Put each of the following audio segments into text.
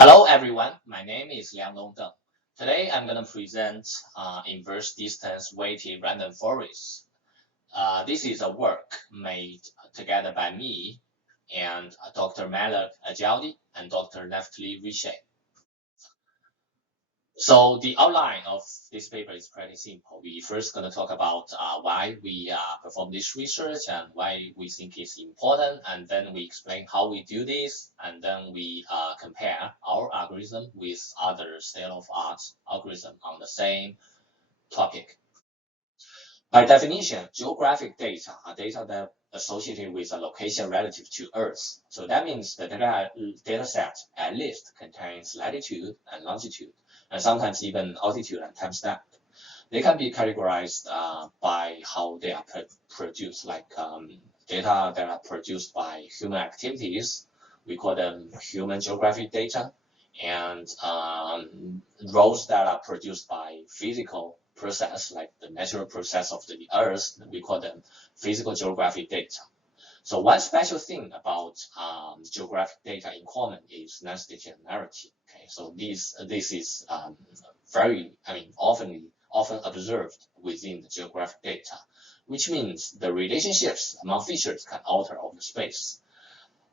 Hello everyone, my name is Liangdong Deng. Today I'm going to present inverse distance weighted random forest. This is a work made together by me and Dr. Malak Ajaldi and Dr. Neftali Riche. So the outline of this paper is pretty simple. We first going to talk about why we perform this research and why we think it's important, and then we explain how we do this, and then we compare our algorithm with other state-of-art algorithm on the same topic. By definition, geographic data are data that associated with a location relative to Earth. So that means the data set at least contains latitude and longitude, and sometimes even altitude and time stamp. They can be categorized by how they are produced, like data that are produced by human activities. We call them human geographic data, and those that are produced by physical process, like the natural process of the Earth, we call them physical geographic data. So one special thing about geographic data in common is non-stationarity. Okay, so this is very, often observed within the geographic data, which means the relationships among features can alter over space.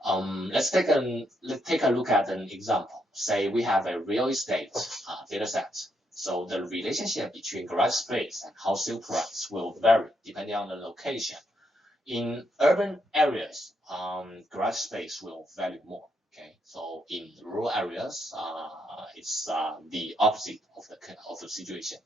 Let's take a look at an example. Say we have a real estate data set. So the relationship between garage space and house sale price will vary depending on the location. In urban areas, garage space will value more. Okay, so in rural areas, it's the opposite of the situation.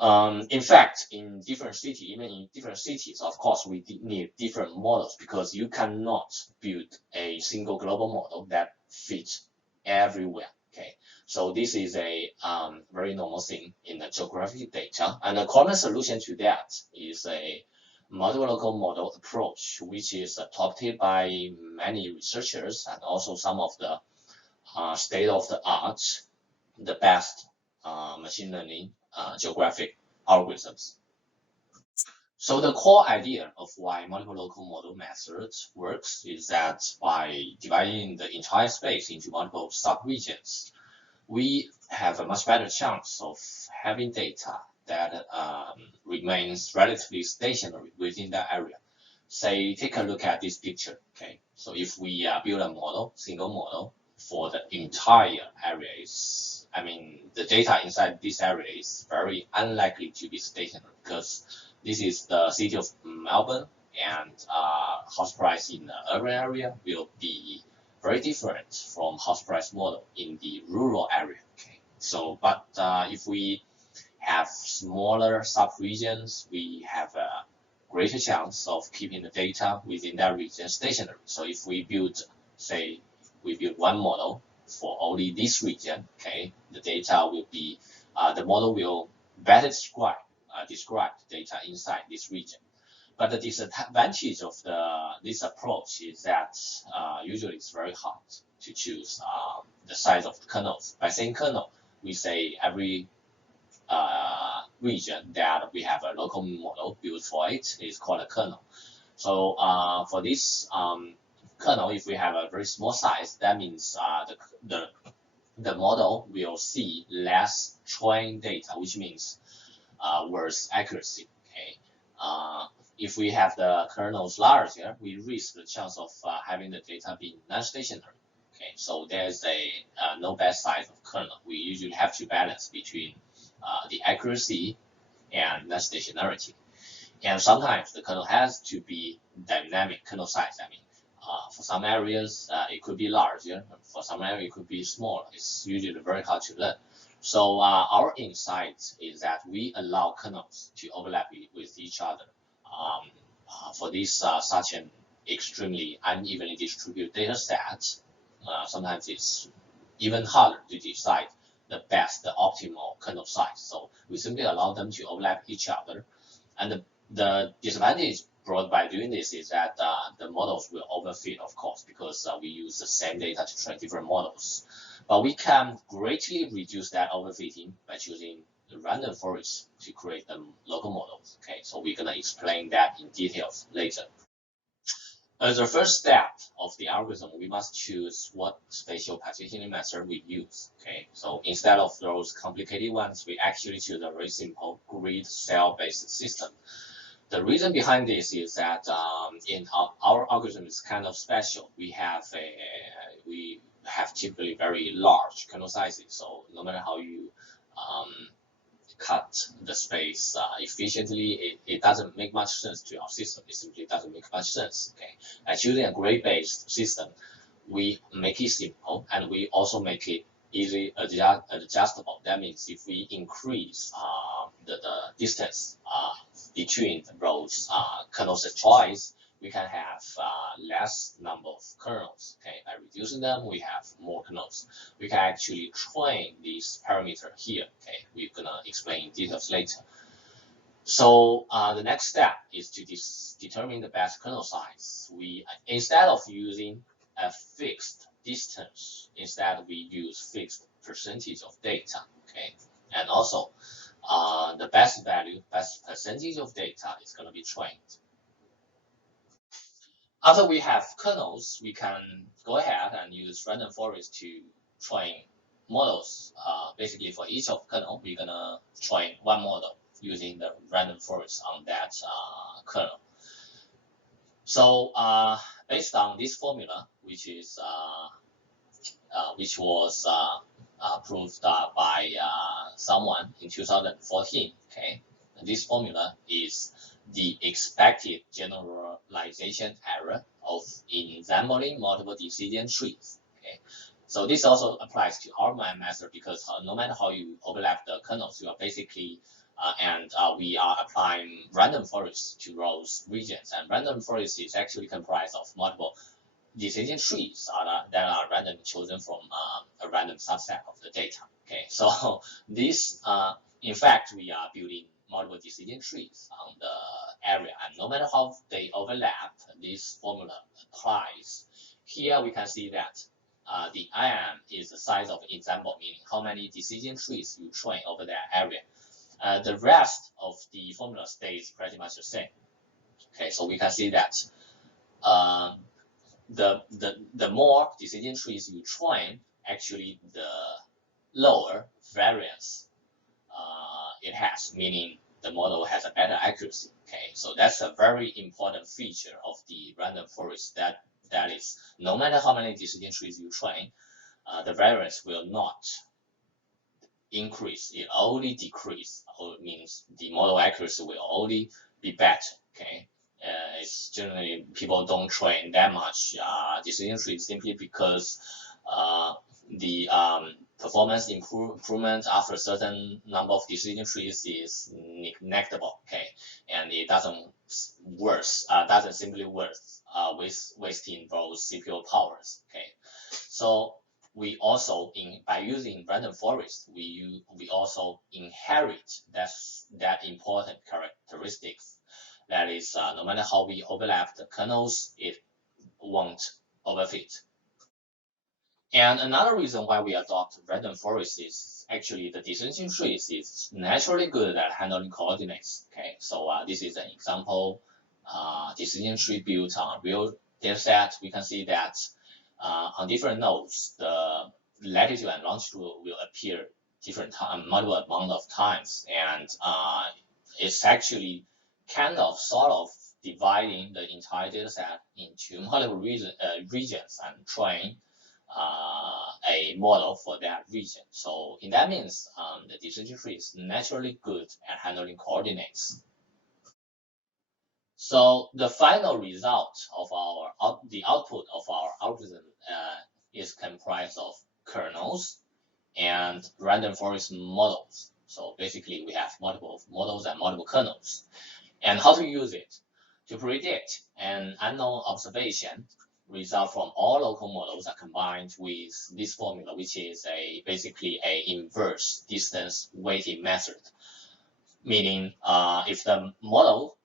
In fact, in different cities, even in different cities, of course, we need different models because you cannot build a single global model that fits everywhere. Okay, so this is a very normal thing in the geographic data, and a common solution to that is a multi-local model approach, which is adopted by many researchers and also some of the state-of-the-art, the best machine learning geographic algorithms. So the core idea of why multiple local model methods works is that by dividing the entire space into multiple subregions, we have a much better chance of having data that remains relatively stationary within that area. Say, take a look at this picture. Okay, so if we build a model, single model for the entire area, the data inside this area is very unlikely to be stationary because this is the city of Melbourne, and house price in the urban area will be very different from house price model in the rural area. Okay, so but if we have smaller sub-regions, we have a greater chance of keeping the data within that region stationary. So if we build, say, we build one model for only this region, okay, the data will be, the model will better describe the data inside this region. But the disadvantage of this approach is that usually it's very hard to choose the size of the kernels. By saying kernel, we say every region that we have a local model built for it is called a kernel. So for this kernel, if we have a very small size, that means the model will see less trained data, which means worse accuracy. Okay. If we have the kernels larger, we risk the chance of having the data being non-stationary. Okay, so there's a no best size of kernel. We usually have to balance between the accuracy and non-stationarity. And sometimes the kernel has to be dynamic kernel size. For some areas, it could be larger. For some areas, it could be smaller. It's usually very hard to learn. So our insight is that we allow kernels to overlap with each other. For this such an extremely unevenly distributed data set, sometimes it's even harder to decide the optimal kernel size. So we simply allow them to overlap each other. And the disadvantage brought by doing this is that the models will overfit, of course, because we use the same data to train different models. But we can greatly reduce that overfitting by choosing the random forest to create the local models. Okay, so we're gonna explain that in details later. As the first step of the algorithm, we must choose what spatial partitioning method we use. Okay, so instead of those complicated ones, we actually choose a very simple grid cell-based system. The reason behind this is that in our algorithm is kind of special. We have typically very large kernel sizes, so no matter how you cut the space efficiently, it doesn't make much sense to our system. It simply doesn't make much sense. Okay, by choosing a grid-based system, we make it simple and we also make it easily adjustable. That means if we increase the distance between those kernels of choice, we can have less number of kernels. Okay, by reducing them, we have more kernels. We can actually train this parameter here. Okay, we're gonna explain in details later. So the next step is to determine the best kernel size. We instead of using a fixed distance, instead we use fixed percentage of data. Okay, and also the best percentage of data is going to be trained. After we have kernels, we can go ahead and use random forest to train models. Basically, for each of kernel, we're gonna train one model using the random forest on that kernel. So based on this formula, which was proved by someone in 2014. Okay, and this formula is the expected generalization error of ensembling multiple decision trees. Okay, so this also applies to our method because no matter how you overlap the kernels, you are basically we are applying random forest to those regions, and random forest is actually comprised of multiple decision trees that are randomly chosen from a random subset of the data. Okay, so this, in fact, we are building multiple decision trees on the area, and no matter how they overlap, this formula applies. Here we can see that the IM is the size of ensemble, meaning how many decision trees you train over that area. The rest of the formula stays pretty much the same. Okay, so we can see that the more decision trees you train, actually the lower variance it has, meaning the model has a better accuracy. Okay, so that's a very important feature of the random forest. That is, no matter how many decision trees you train, the variance will not increase. It only decrease. It means the model accuracy will only be better. Okay. It's generally people don't train that much decision trees simply because the performance improvement after a certain number of decision trees is neglectable. Okay, and it doesn't simply worth wasting those CPU powers. Okay, so we also by using random forest, we also inherit that important characteristics. That is, no matter how we overlap the kernels, it won't overfit. And another reason why we adopt random forest is actually the decision trees is naturally good at handling coordinates. Okay, so this is an example decision tree built on real data set. We can see that on different nodes, the latitude and longitude will appear different multiple amount of times, and it's actually kind of sort of dividing the entire data set into multiple regions and train a model for that region. So in that means, the decision tree is naturally good at handling coordinates. So the final result of the output of our algorithm is comprised of kernels and random forest models. So basically, we have multiple models and multiple kernels. And how to use it? To predict an unknown observation, result from all local models are combined with this formula, which is basically a inverse distance weighting method. Meaning, if the model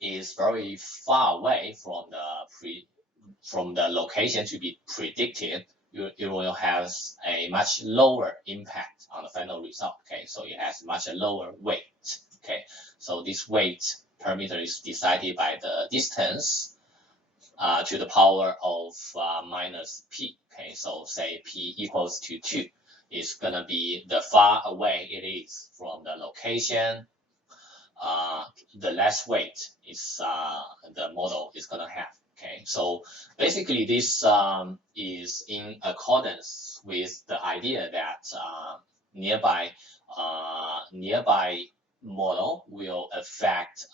is very far away from the location to be predicted, it will have a much lower impact on the final result. Okay, so it has much lower weight. Okay, so this weight parameter is decided by the distance to the power of minus p. Okay, so say p equals to 2 is gonna be the far away it is from the location. The less weight is the model is gonna have. Okay, so basically this is in accordance with the idea that nearby model will affect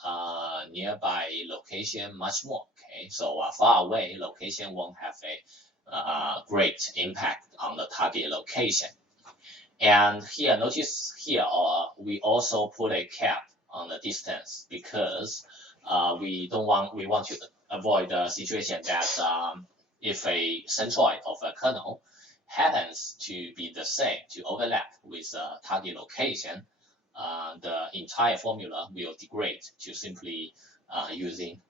nearby location much more. Okay, so far away location won't have a great impact on the target location. And here, notice here, we also put a cap on the distance because we want to avoid the situation that if a centroid of a kernel happens to be the same, to overlap with a target location, the entire formula will degrade to simply using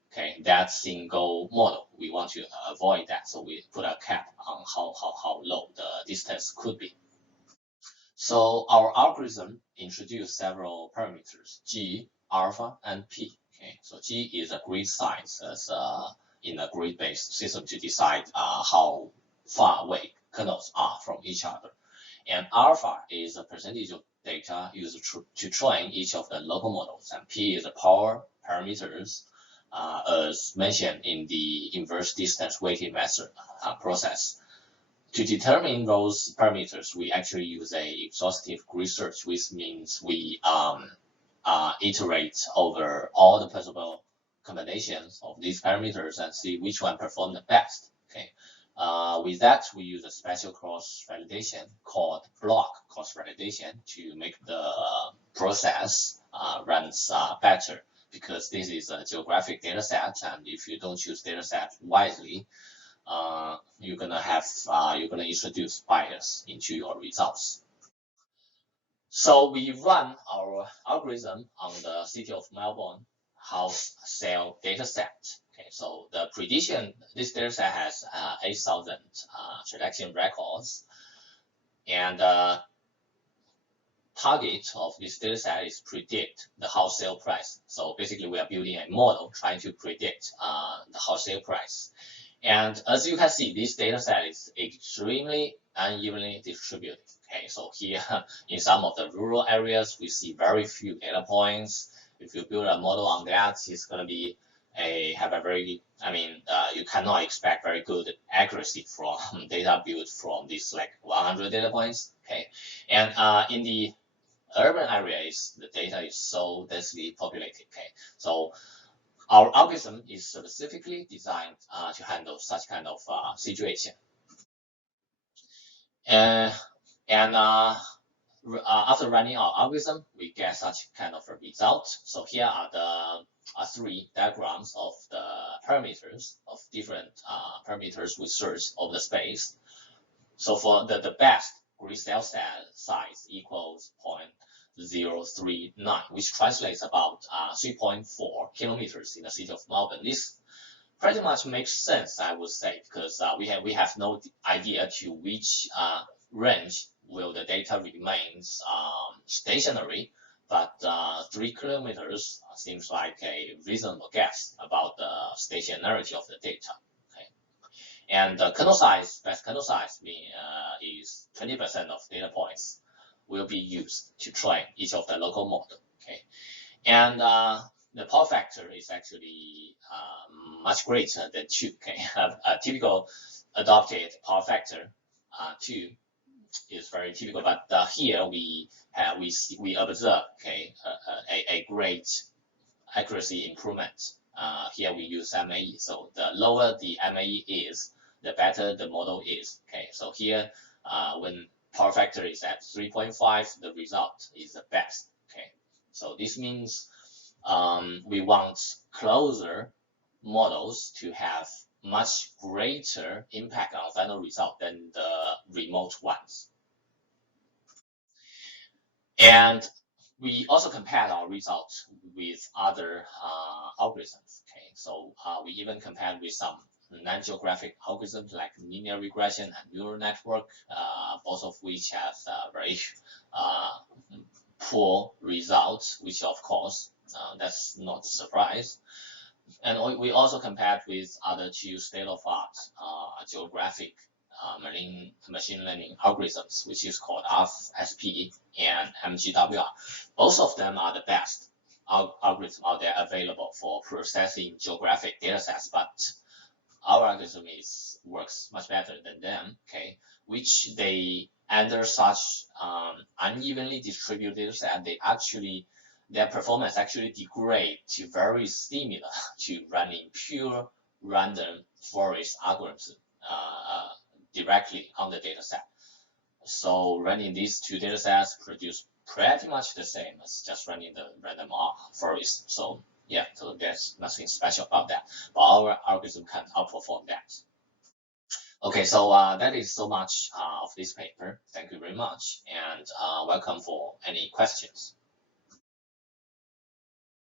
that single model. We want to avoid that, so we put a cap on how low the distance could be. So our algorithm introduced several parameters, G, alpha, and P. Okay, so G is a grid size as in a grid-based system to decide how far away kernels are from each other. And alpha is a percentage of data used to train each of the local models, and P is the power parameters as mentioned in the inverse distance weighted method process. To determine those parameters, we actually use a exhaustive grid search, which means we iterate over all the possible combinations of these parameters and see which one perform the best. Okay. With that, we use a special cross validation called block cross validation to make the process runs better, because this is a geographic data set, and if you don't choose data set wisely, you're gonna introduce bias into your results. So we run our algorithm on the city of Melbourne house sale data set. Okay, so the prediction, this data set has 8,000 transaction records, and target of this data set is predict the house sale price. So basically, we are building a model trying to predict the house sale price. And as you can see, this data set is extremely unevenly distributed. Okay, so here in some of the rural areas, we see very few data points. If you build a model on that, it's going to be you cannot expect very good accuracy from data built from this like 100 data points. Okay, and in the urban areas, the data is so densely populated. Okay, so our algorithm is specifically designed to handle such kind of situation. After running our algorithm, we get such kind of a result. So here are the 3 diagrams of the parameters of different parameters we search over the space. So for the best grid cell size equals 0.039, which translates about 3.4 kilometers in the city of Melbourne. This pretty much makes sense, I would say, because we have no idea to which range will the data remains stationary, but 3 kilometers seems like a reasonable guess about the stationarity of the data. Okay, and the kernel size, best kernel size, is 20% of data points will be used to train each of the local model. Okay, and the power factor is actually much greater than 2. Okay, a typical adopted power factor 2 is very typical, but here we observe a great accuracy improvement. Here we use MAE, so the lower the MAE is, the better the model is. Okay, so here when power factor is at 3.5, the result is the best. Okay, so this means we want closer models to have much greater impact on final result than the remote ones. And we also compared our results with other algorithms. Okay, so we even compared with some non-geographic algorithms like linear regression and neural network, both of which have very poor results, which of course that's not a surprise. And we also compared with other two state-of-art geographic marine machine learning algorithms, which is called RFSP and MGWR. Both of them are the best algorithm out there available for processing geographic datasets, but our algorithm works much better than them, okay? Which they, under such unevenly distributed dataset, their performance actually degrade to very similar to running pure random forest algorithms directly on the dataset. So running these two datasets produce pretty much the same as just running the random forest. So yeah, so there's nothing special about that. But our algorithm can outperform that. Okay, so that is so much of this paper. Thank you very much, and welcome for any questions.